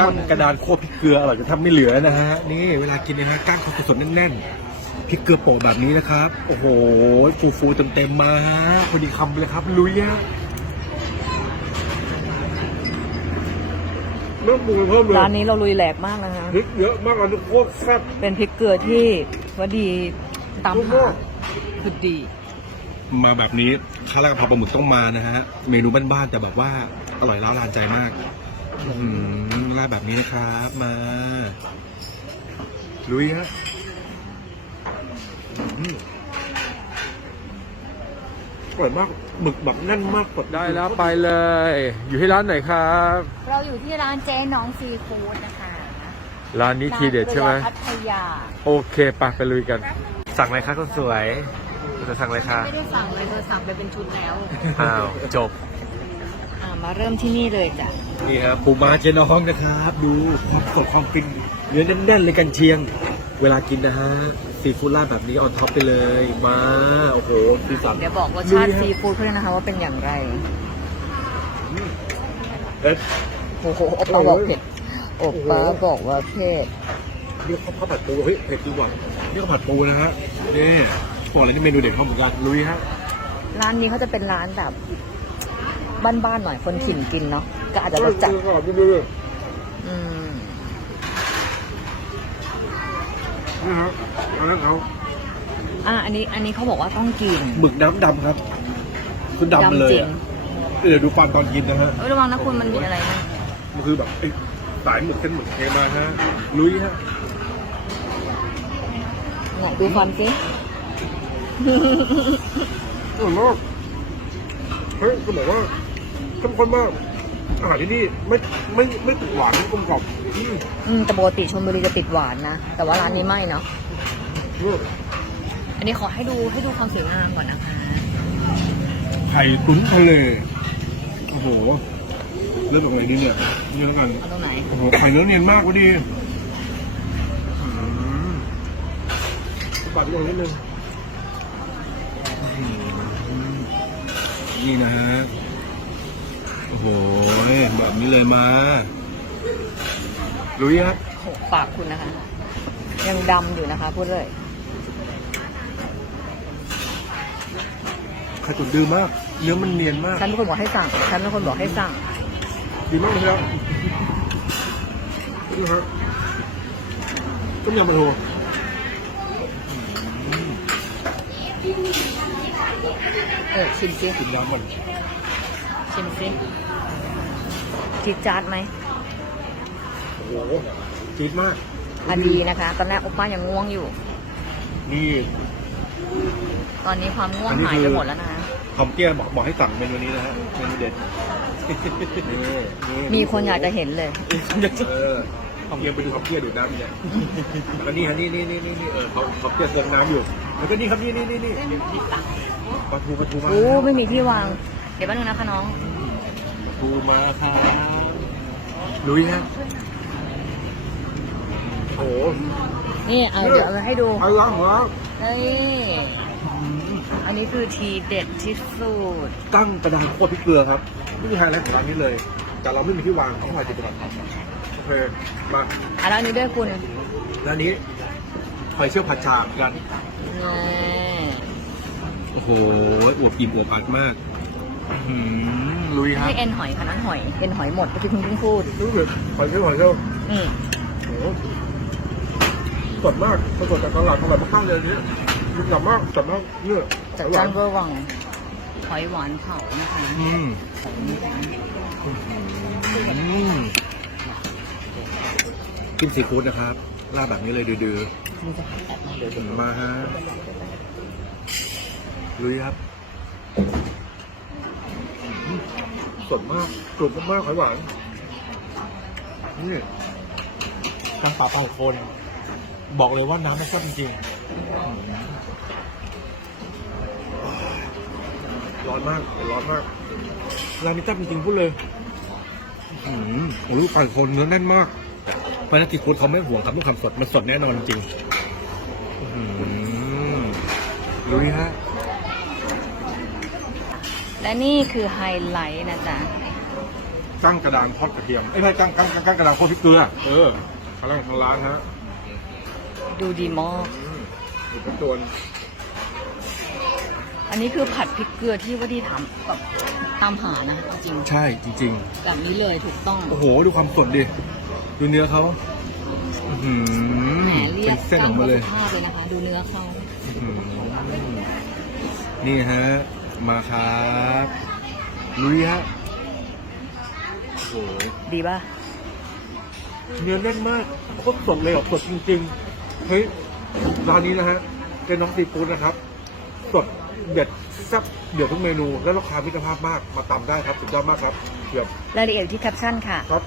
กั้งกระดานโคตรพริกเกลืออร่อยจนทำไม่เหลือนะฮะนี่เวลากินเนยนะกั้งเขาสดๆแน่นๆพริกเกลือโปะแบบนี้นะครับ โอ้โหฟูๆเต็มๆมาฮะพอดีคำเลยครับลุยฮะเริ่มปรุงเพิ่มเลยร้านนี้เราลุยแหลกมากนะคะพริกเยอะมากอันนี้โคตรแซ่บเป็นพริกเกลือที่ว่าดีตามหาคือดี มาแบบนี้ข้าวราดกะเพราปลาหมึกต้องมานะฮะ เมนูบ้านๆแต่แบบว่าอร่อยแล้วรานใจมาก อื้อหือราดแบบนี้นะครับ มา ลุยฮะอืมอร่อยมากหมึกแบบแน่นมากกดได้แล้วไปเลย อยู่ที่ร้านไหนครับ เราอยู่ที่ร้านเจ๊น้องซีฟู้ดนะคะร้านนี้ทีเด็ดใช่ไหมนาเกลือพัทยาโอเคไปไปลุยกัน สั่งอะไรคะคนสวยจะสั่งอะไรคะไม่ได้สั่งเลยเธอสั่งไปเป็นชุดแล้วอ้าวจบ อ่ามาเริ่มที่นี่เลยจ้ะนี่ครับปูม้าเจน้องนะครับ ดูความสดความฟินเนื้อแน่นๆเลยกันเชียง เวลากินนะฮะซีฟู้ดราดแบบนี้ออนท็อปไปเลยมาโอ้โหสีสันเดี๋ยวบอกรสชาติซีฟู้ดเพื่อนนะคะว่าเป็นอย่างไรเอ๊ะโอ้โหโอป้าบอกเผ็ดโอป้าบอกว่าเผ็ดนี่เขาข้าวผัดปูเฮ้ยเผ็ดจริงว่ะนี่ข้าวผัดปูนะฮะนี่บอกเลยนี่เมนูเด็ดเขาเหมือนกันลุยฮะร้านนี้เขาจะเป็นร้านแบบ บ้านๆหน่อยคนถิ่นกินเนาะก็อาจจะรสจัดดูดูอืมนี่ฮะอันนั้นเขาอะอันนี้อันนี้เขาบอกว่าต้องกินหมึกน้ำดำครับ คือดำเลยจริงอะเดี๋ยวดูฟันตอนกินนะฮะ เอ้ยระวังนะคุณมันมีอะไรนะมันคือแบบไอ้สายหมึกเส้นหมึกเทมาฮะลุยฮะเนี่ยดูฟันสิอร่อยมากเฮ้ยก็บอกว่า เข้มข้นมากอาหารที่นี่ไม่ไม่ไม่ติดหวานกลมกล่อมอืมอืมแต่ปกติชลบุรีจะติดหวานนะ แต่ว่าร้านนี้ไม่เนาะเนี่ยอันนี้ขอให้ดูให้ดูความสวยงามก่อนนะคะไข่ตุ๋นทะเลโอ้โหเลือกจากไหนดีเนี่ยนี่แล้วกันเอาตรงไหนโอ้โหไข่เนื้อเนียนมากวะดีปัดลงนิดนึงนี่นะฮะ โอ้โหแบบนี้เลยมาลุยฮะโหปากคุณนะคะ ยังดำอยู่นะคะ พูดเลยไข่ตุ๋นดื้อมาก เนื้อมันเนียนมาก ฉันเป็นคนบอกให้สั่ง ฉันเป็นคนบอกให้สั่ง ดีมากเลยครับนี่ฮะต้มยำปลาทูเออชิมซิกินน้ำก่อน ชิมซิจิดจาดไหมโอ้โหจี๊ดมากอะดีนะคะ ตอนแรกโอป้ายังง่วงอยู่ นี่ตอนนี้ความง่วงอันนี้หายคือไปหมดแล้วนะคะคอมเตี้ยบอกบอกให้สั่งเมนูนี้นะฮะเมนูเด็ดนี่มีคนอยากจะเห็นเลยเออคอมเตี้ยไปดูคอมเตี้ยดูดน้ำเนี่ยแล้วก็นี่ฮะนี่นี่นี่นี่นี่เออเขาคอมเตี้ยเติมน้ำอยู่แล้วก็นี่ครับนี่นี่นี่นี่ปลาทูปลาทูมาโอ้ไม่มีที่วางเดี๋ยวแป๊บนึงนะคะน้องปลาทูมาครับลุยฮะโอ้โหนี่เอาเดี๋ยวเอามาให้ดู อร่อยมากนี่อันนี้คือทีเด็ดที่สุด ตั้งกระดานโคตรพริกเกลือครับนี่คือไฮไลท์ของร้านนี้เลย แต่เราไม่มีที่วางต้องมาติดก่อนโอเคมาอะแล้วอันนี้ด้วยคุณร้านนี้หอยเชลล์ผัดชาเหมือนกันนี่โอ้โหอวบอิ่มอวบอัดมากอื้อหือ ลุยไม่ฮะใช่เอ็นหอยค่ะนั้นหอย เอ็นหอยหมดเมื่อกี้คุณเพิ่งพูดนี่คือหอยเชลล์หอยเชลล์อืมโอ้โหสดมากสดจากตลาดอร่อยมากๆเลยอันนี้สดมากสดมากเนี่ยจัดจ้านเวอร์วังหอยหวานเผานะคะอืมอืมกินซีฟู้ดนะครับราดแบบนี้เลยดื้อมันจะแอบมาๆเดี๋ยวผมมาฮะลุยครับอืม สดมากกรุบมากๆหอยหวาน นี่น้ำปลาเปล่าคน บอกเลยว่าน้ำมันแซ่บจริงๆร้อนมากร้อนมากร้านนี้แซ่บจริงๆพูดเลยอื้อหือโอ้ยปั่นคนเนื้อแน่นมากเพราะฉะนันทีฟู้ดเขาไม่ห่วงครับทุกคำสดมันสดแน่นอนจริง อื้อหือลุยฮะ และนี่คือไฮไลท์นะจ๊ะกั้งกระดานทอดกระเทียมไอ้ยไม่ใช่กั้งกั้งกั้งกั้งกระดานทอดพริกเกลือเออข้างล่างทางร้านฮะดูดีมาก อืมดูกระจวนอันนี้คือผัดพริกเกลือที่ว่าดีทำแบบตามหานะจริงใช่จริง ๆแบบนี้เลยถูกต้อง ๆ โอ้โห ดูความสดดิ ดูเนื้อเขาอื้อหือแหมเรียเป็กนเส้นออกมาเลยตสุภาพเลยนะคะ ดูเนื้อเขาอื้อหือนี่ฮะ มาครับลุยฮะโอ้โหดีป่ะ เนื้อแน่นมากโคตรสดเลยอะสดจริงๆเฮ้ยร้านนี้นะฮะเจ๊น้องซีฟู้ดนะครับ สดเด็ดแซ่บเดือดทุกเมนู และราคามิตรภาพมากมาตำได้ครับ สุดยอดมากครับเดือดรายละเอียดอยู่ที่แคปชั่นค่ะ ครับ